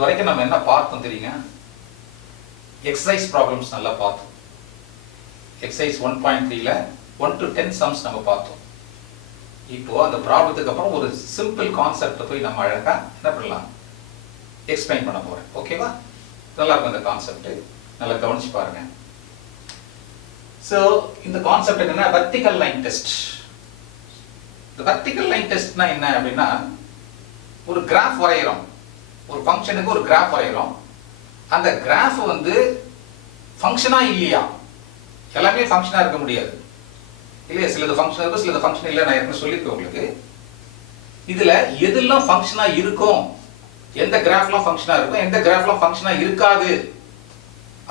இதுவரைக்கும் நம்ம என்ன பார்த்தோம் தெரியுங்க? எக்ஸசைஸ் ப்ராப்ளம்ஸ் நல்லா பார்த்தோம். எக்ஸசைஸ் 1.3ல 1 to 10 சம்ஸ் நம்ம பார்த்தோம். இப்போ அந்த ப்ராப்ளத்துக்கு அப்புறம் ஒரு சிம்பிள் கான்செப்டை போய் நம்ம அழகா என்ன பண்ணலாம், எக்ஸ்பிளைன் பண்ண போறேன். ஓகேவா? நல்லா இருக்கும் இந்த கான்செப்ட், நல்லா கவனிச்சு பாருங்க. ஸோ இந்த கான்செப்ட் என்னன்னா வெர்டிகல் லைன் டெஸ்ட். இந்த வெர்டிகல் லைன் டெஸ்ட்னா என்ன அப்படின்னா, ஒரு கிராஃப் வரைகிறோம், ஒரு ஃபங்க்ஷனுக்கு ஒரு கிராஃப் வரைகிறோம். அந்த கிராஃப் வந்து ஃபங்க்ஷனா இல்லையா? எல்லாமே ஃபங்க்ஷனா இருக்க முடியாது இல்லையா? சிலது ஃபங்க்ஷன் இருக்கும், சிலது ஃபங்க்ஷன் இல்லை. நான் ஏற்கனவே சொல்லியிருக்கேன் உங்களுக்கு. இதுல எதெல்லாம் ஃபங்க்ஷனா இருக்கும், எந்த கிராஃப்லாம் ஃபங்க்ஷனா இருக்கும், எந்த கிராஃப்லாம் ஃபங்க்ஷனா இருக்காது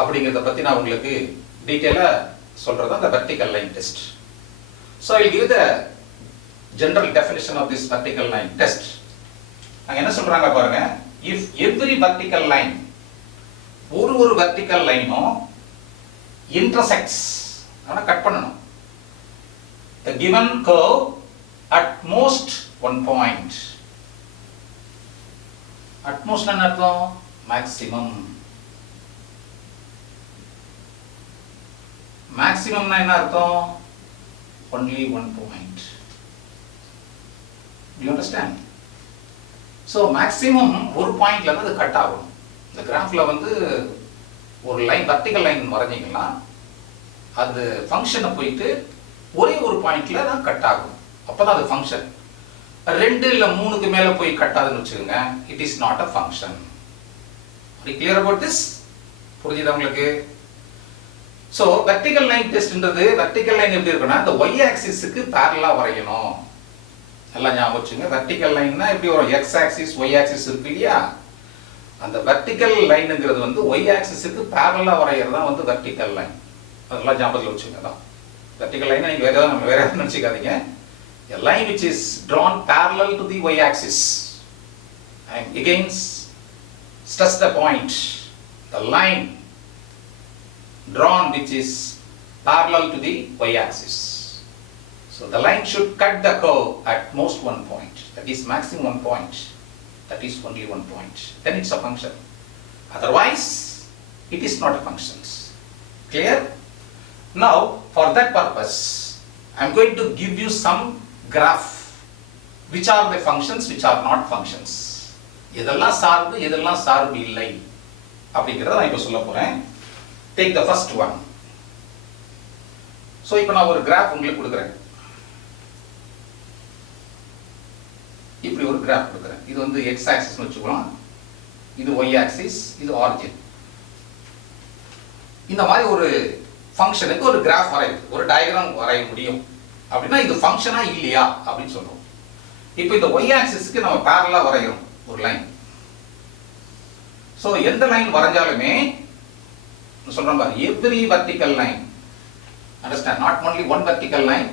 அப்படிங்கிறத பத்தி நான் உங்களுக்கு டீட்டெயிலா சொல்றது அந்த vertical line test. So I will give the general definition of this vertical line test. அங்க என்ன சொல்றாங்க பாருங்க, if every vertical line, ஒரு vertical லைனும் intersects, அவனை கட் பண்ணணும், the given curve at most one point. At most என்ன அர்த்தம்? maximum. maximum னா என்ன அர்த்தம்? only one point. Do you understand? So maximum ஒரு பாயிண்ட்ல இருந்து அது கட் ஆகும். இந்த கிராஃப்ல வந்து ஒரு லைன் வெர்டிகல் லைன் வரைஞ்சீங்கன்னா அது ஃபங்க்ஷனை போயிட்டு ஒரே ஒரு பாயிண்ட்ல தான் கட் ஆகும். அப்பதான் அது ஃபங்க்ஷன். 2 இல்ல 3க்கு மேல போய் கட் ஆகுதுன்னு வச்சுக்கோங்க, it is not a function. Are you clear about this? புரியுதா உங்களுக்கு? So vertical line testன்றது, vertical line எப்படி இருக்குன்னா the y axisக்கு parallel வரையணும். எல்லாம் ஞாபகம் வச்சுங்க. vertical lineனா எப்படி வரும்? x axis y axis இருக்கு இல்லையா? அந்த vertical lineங்கிறது வந்து y axisக்கு parallel வரையறது தான் வந்து vertical line. அதெல்லாம் ஞாபகத்துல வச்சுங்க. அதான் vertical line. நீங்க வேற எதுவும் நினைச்சுக்காதீங்க. A line which is drawn parallel to the y axis. I am again stress the point. The line drawn which is parallel to the y axis. So the line should cut the curve at most one point. That is maximum one point. That is only one point. Then it's a function. Otherwise, it is not a function. Clear? Now, for that purpose, I am going to give you some graph. Which are the functions, which are not functions. எதெல்லாம் சார்பு, எதெல்லாம் சார்பு இல்லை அப்படிங்கறத நான் இப்ப சொல்ல போறேன். Take the first one. So இப்போ நான் ஒரு கிராஃப் உங்களுக்கு கொடுக்கிறேன். இப்படி ஒரு கிராஃப் கொடுக்கிறேன். இது வந்து x axis னு வெச்சுக்கலாம். இது y axis, இது origin. இந்த மாதிரி ஒரு ஃபங்க்ஷனுக்கு ஒரு கிராஃப் வரைய, ஒரு டயகிராம் வரைய முடியும் அப்படின்னா இது ஃபங்க்ஷனா இல்லையா அப்படின்னு சொல்றோம். இப்போ இந்த y axisக்கு நம்ம parallel வரையறோம் ஒரு லைன். சோ எந்த லைன் வரைஞ்சாலுமே சொல்றோம் பாரு, every vertical line, understand, not only one vertical line,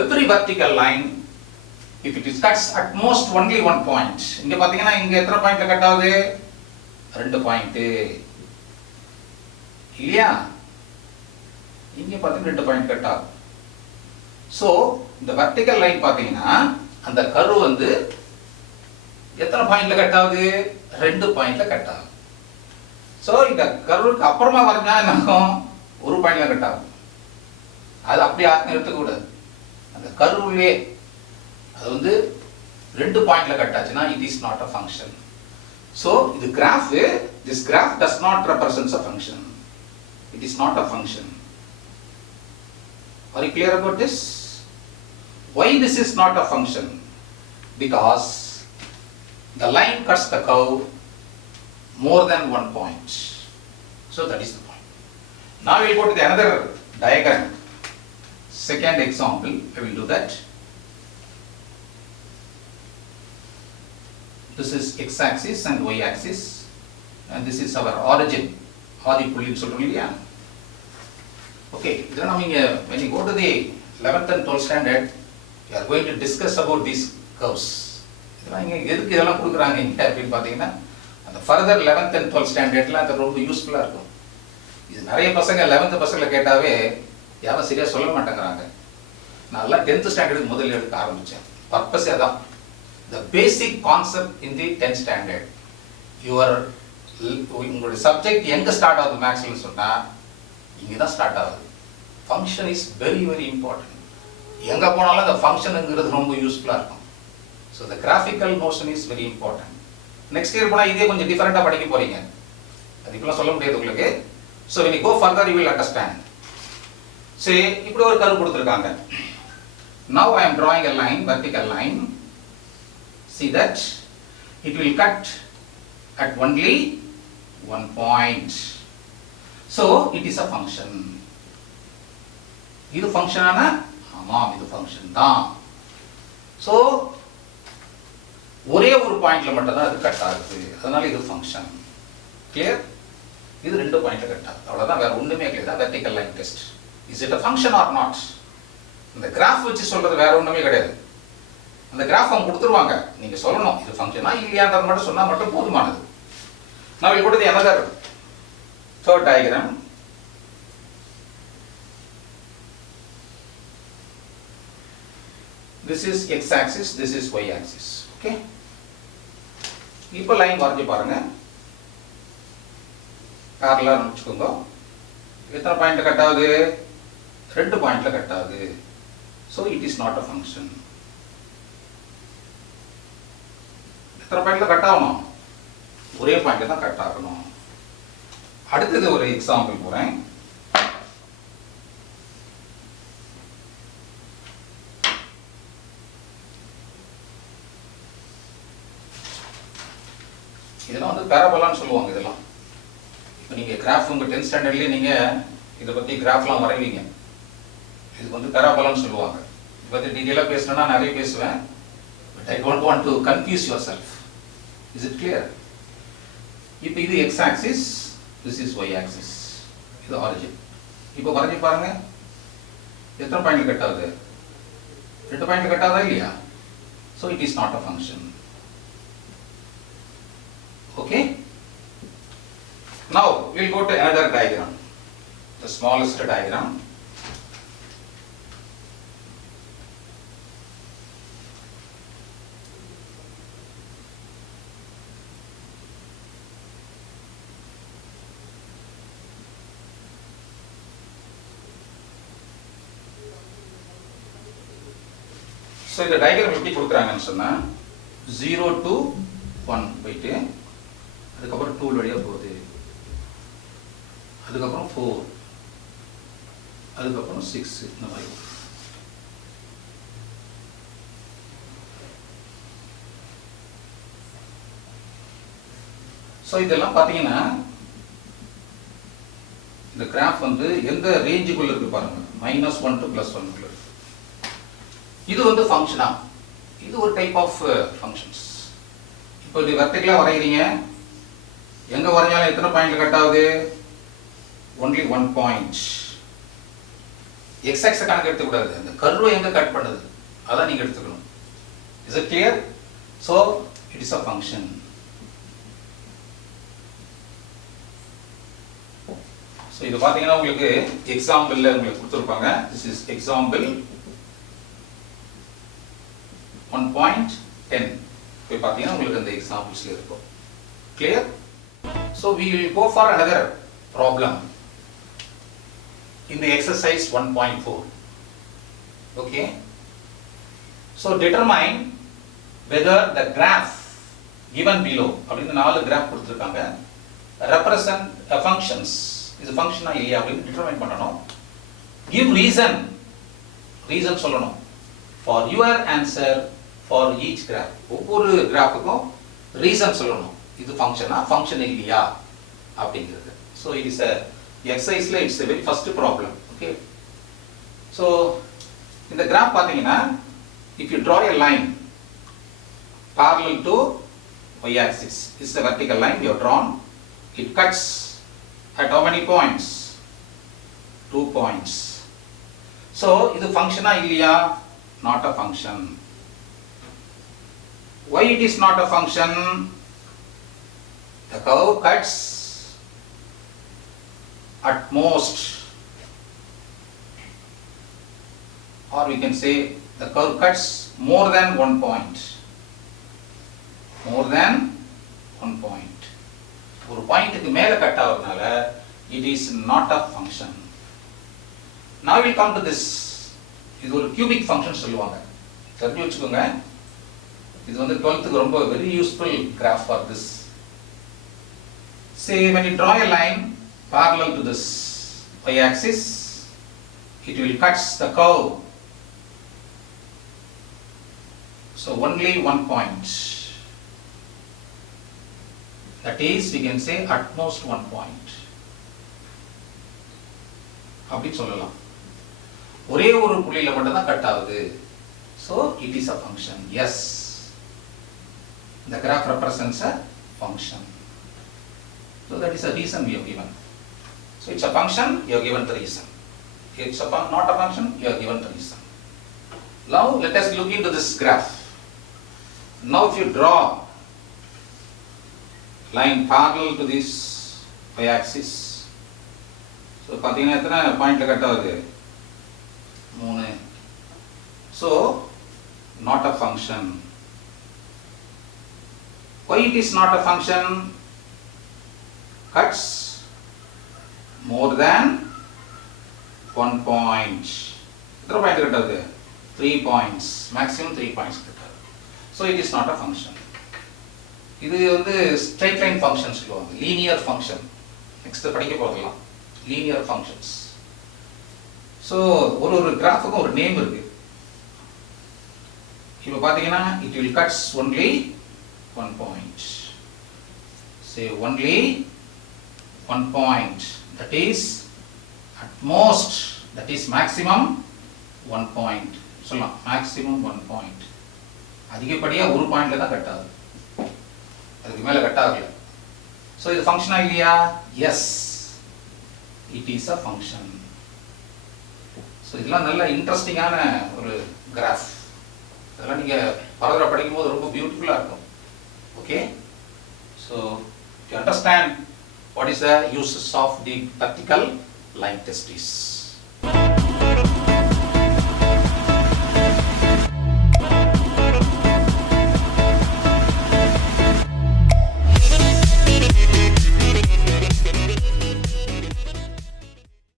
every vertical line, if it is cuts at most only one point. இங்க பாத்தீங்கன்னா இங்க எத்தனை பாயிண்ட்ல கட் ஆகுது? 2 பாயிண்ட் இல்லையா? இங்க பாத்தீங்கன்னா 2 பாயிண்ட் கட் ஆகும். சோ இந்த வெர்டிகல் லைன் பாத்தீங்கன்னா அந்த கர்வ் வந்து எத்தனை பாயிண்ட்ல கட் ஆகுது? 2 பாயிண்ட்ல கட் ஆகுது. சோ இந்த கர்வுக்கு அப்புறமா வரைஞ்சா என்ன ஆகும்? ஒரு பாயிண்ட்ல கட் ஆகும். அது அப்படி யாருக்கும் எடுத்துக்க கூடாது. அந்த கர்வுலயே அது வந்து 2 பாயிண்ட்ல கட் ஆச்சுன்னா it is not a function. So இது graph, this graph does not represent a function. It is not a function. Are you clear about this? Why this is not a function? Because the line cuts the curve more than one point. So that is the point. Now we will go to the another diagram. Second example, I will do that. This is x axis and y axis, and this is our origin. ஆதி புள்ளின்னு சொல்றோம் இல்லையா? Okay, then when you go to the 11th and 12th standard, you are going to discuss about these curves. இதெல்லாம் இங்க எதுக்கு இதெல்லாம் கொடுக்குறாங்க இங்க அப்படின்னு பாத்தீங்கன்னா, அந்த ஃபர்தர் 11th and 12th ஸ்டாண்டர்ட்ல அது ரொம்ப யூஸ்ஃபுல்லா இருக்கும். இது நிறைய பசங்க 11th பசங்களை கேட்டாவே யாரும் சரியா சொல்ல மாட்டேங்கிறாங்க. நான் எல்லாம் 10th ஸ்டாண்டர்டுக்கு முதல்ல எடுக்க ஆரம்பிச்சேன். பர்பஸ் அதான். The basic concept in the 10th standard. Your உங்களுடைய சப்ஜெக்ட் எங்கே ஸ்டார்ட் ஆகுது மேக்ஸ்னு சொன்னால் இங்கே தான் ஸ்டார்ட் ஆகுது. Function is very very important. எங்கே போனாலும் அந்த ஃபங்க்ஷனுங்கிறது ரொம்ப யூஸ்ஃபுல்லாக இருக்கும். So the graphical notion is very important. Next year போனால் இதே கொஞ்சம் டிஃப்ரெண்ட்டாக படிக்க போகிறீங்க, அது இப்போலாம் சொல்ல முடியாது உங்களுக்கு. So when you go further you will understand. சரி, இப்படி ஒரு கர்வ் கொடுத்துருக்காங்க. Now I am drawing a line, vertical line. See that it will cut at only one point. So it is a function. இது ஃபங்க்ஷனானா ஆமாம், இது ஃபங்க்ஷன் தான். ஸோ ஒரே ஒரு பாயிண்ட்ல மட்டும் தான் அது கட் ஆகுது, அதனால இது ஃபங்க்ஷன். கிளியர்? இது 2 பாயிண்ட்ல கட் ஆகுது, அவ்வளோதான், வேற ஒன்றுமே கிடையாது. Vertical line test. Is it a function or not? இந்த கிராஃப் வச்சு சொல்றது வேற ஒன்றுமே கிடையாது. அந்த கிராஃப் அவங்க கொடுத்துருவாங்க, நீங்க சொல்லணும் இது ஃபங்க்ஷனா இல்லையான்றது மட்டும் சொன்னா மட்டும் போதுமானது. Now we go to the another third diagram. This is x axis, this is y axis. Okay? இப்போ லைன் வரைஞ்சு பாருங்க. பேரலலா நினைச்சுக்கோங்க. எத்தனை பாயிண்ட்ல கட் ஆகுது? 2 பாயிண்ட்ல கட் ஆகுது. So it is not a function. எத்தனை பாயிண்ட்ல கட் ஆகணும்? ஒரே பாயிண்ட்ல தான் கட் ஆகணும். அடுத்தது ஒரு எக்ஸாம்பிள் போறேன். இதெல்லாம் வந்து பேராபோலான்னு சொல்லுவாங்க. இதெல்லாம் இப்போ நீங்கள் கிராஃப் உங்கள் 10th ஸ்டாண்டர்ட்லேயே நீங்கள் இதை பற்றி கிராஃப்லாம் வரைவீங்க. இது வந்து பேராபோலான்னு சொல்லுவாங்க. இதை பற்றி டீட்டெயிலாக பேசணுன்னா நிறைய பேசுவேன். But I don't want to confuse yourself. Is it clear? இப்போ இது X axis, this is Y axis. இது ஆரிஜின். இப்போ வரைஞ்சி பாருங்க, எத்தனை பாயிண்ட்ல கட் ஆகுது? 2 பாயிண்ட்ல கட் ஆகுதா இல்லையா? So it is not a function. Okay? Now we will go to another diagram, the smallest diagram. So இந்த diagram எப்படி கொடுக்குறாங்கன்னு சொன்னா 0 to 1 போயிட்டு அதுக்கப்புறம் 2 வழியாக போகுது, அதுக்கப்புறம் 4, அதுக்கப்புறம் 6, இந்த மாதிரி. ஸோ இதெல்லாம் பார்த்தீங்கன்னா இந்த கிராஃப் வந்து எந்த ரேஞ்சுக்குள்ள இருக்கு பாருங்க, -1 to +1 இருக்கு. இது வந்து ஃபங்க்ஷனா? இது ஒரு டைப் ஆஃப் ஃபங்க்ஷன்ஸ். இப்போ இது வெர்டிகலா வரைகிறீங்க, எங்க வரைஞ்சாலும் எத்தனை பாயிண்ட்ல கட் ஆகுது? only 1 point. x axis கணக்கு எடுத்துக்க கூடாது, அந்த கர்வ் எங்க கட் பண்ணுது அதான் நீங்க எடுத்துக்கணும். Is it clear? So it is a function. So இது பாத்தீங்கன்னா உங்களுக்கு எக்ஸாம்பிள்ல உங்களுக்கு கொடுத்திருப்பாங்க. This is example 1.10. இப்போ பாத்தீங்கன்னா உங்களுக்கு அந்த எக்ஸாம்பிள்ஸ்ல இருக்கும். Clear? So we will go for another problem in the exercise 1.4. Okay? So determine whether the graph given below, அப்படினு 4 கிராஃப் கொடுத்திருக்காங்க, represent a functions. இது ஃபங்க்ஷனா இல்லையா அப்படினு டிட்டர்மைன் பண்ணனும். Give reason சொல்லணும் for your answer for each graph. ஒவ்வொரு கிராஃபுக்கும் ரீசன் சொல்லணும். இது ஃபங்க்ஷனா ஃபங்க்ஷன் இல்லையா அப்படிங்கிறது. ஸோ இட் இஸ் அ எக்ஸசைஸ்ல it's very first problem. Okay, so இந்த கிராஃப் பார்த்தீங்கன்னா if you draw a line parallel to y axis, is the vertical line you have drawn. It cuts at how many points? 2 points. So இது ஃபங்க்ஷனா இல்லையா? Not a function. Why it is not a function? The curve cuts at most, or we can say the curve cuts more than 1 point. More than 1 point. ஒரு பாயிண்ட்டுக்கு மேலே கட் ஆகுறதுனால it is not a function. Now we will come to this. இது ஒரு cubic function சொல்லுவாங்க, தெரிஞ்சு வச்சுக்கோங்க. இது வந்து 12th ரொம்ப very useful graph for this. Say when you draw a line parallel to this y-axis, it will cut the curve. So only one point. That is, we can say at most one point. அப்படி சொல்லலாம். ஒரே ஒரு புள்ளியில மட்டும் தான் கட் ஆகுது. So it is a function. Yes. The graph represents a function. So that is a reason we have given. So it's a function, you have given the reason. It's not a function, you have given the reason. Now let us look into this graph. Now if you draw line parallel to this y-axis, so பார்த்தீங்கன்னா எத்தனை பாயிண்ட்ல கட் ஆகுது? 3. So not a function. Why it is not a function? Cuts more than one point. எத்தனை point cut ஆகுது? 3 points. Maximum 3 points cut ஆகுது. So it is not a function. இது வந்து straight line function சொல்லுவாங்க, linear function. நெக்ஸ்ட் படிக்க போகலாம் linear functions. So ஒரு கிராஃபுக்கும் ஒரு நேம் இருக்கு. இப்போ பார்த்தீங்கன்னா it will cuts only one point. Say only one point. That is at most, that is maximum one point. சொல்லலாம் maximum one point. அதிகப்படியா ஒரு பாயிண்ட்ல தான் கட் ஆகுது, அதுக்கு மேல கட் ஆகல. So இது ஃபங்க்ஷனா இல்லையா? Yes, it is a function. So இதெல்லாம் நல்ல இன்ட்ரெஸ்டிங்கான ஒரு கிராஃப். இதெல்லாம் நீங்க ஃபர்தரா படிக்கும்போது ரொம்ப பியூட்டிஃபுல்லா இருக்கும். Okay, so to understand what is the uses of the vertical line test is.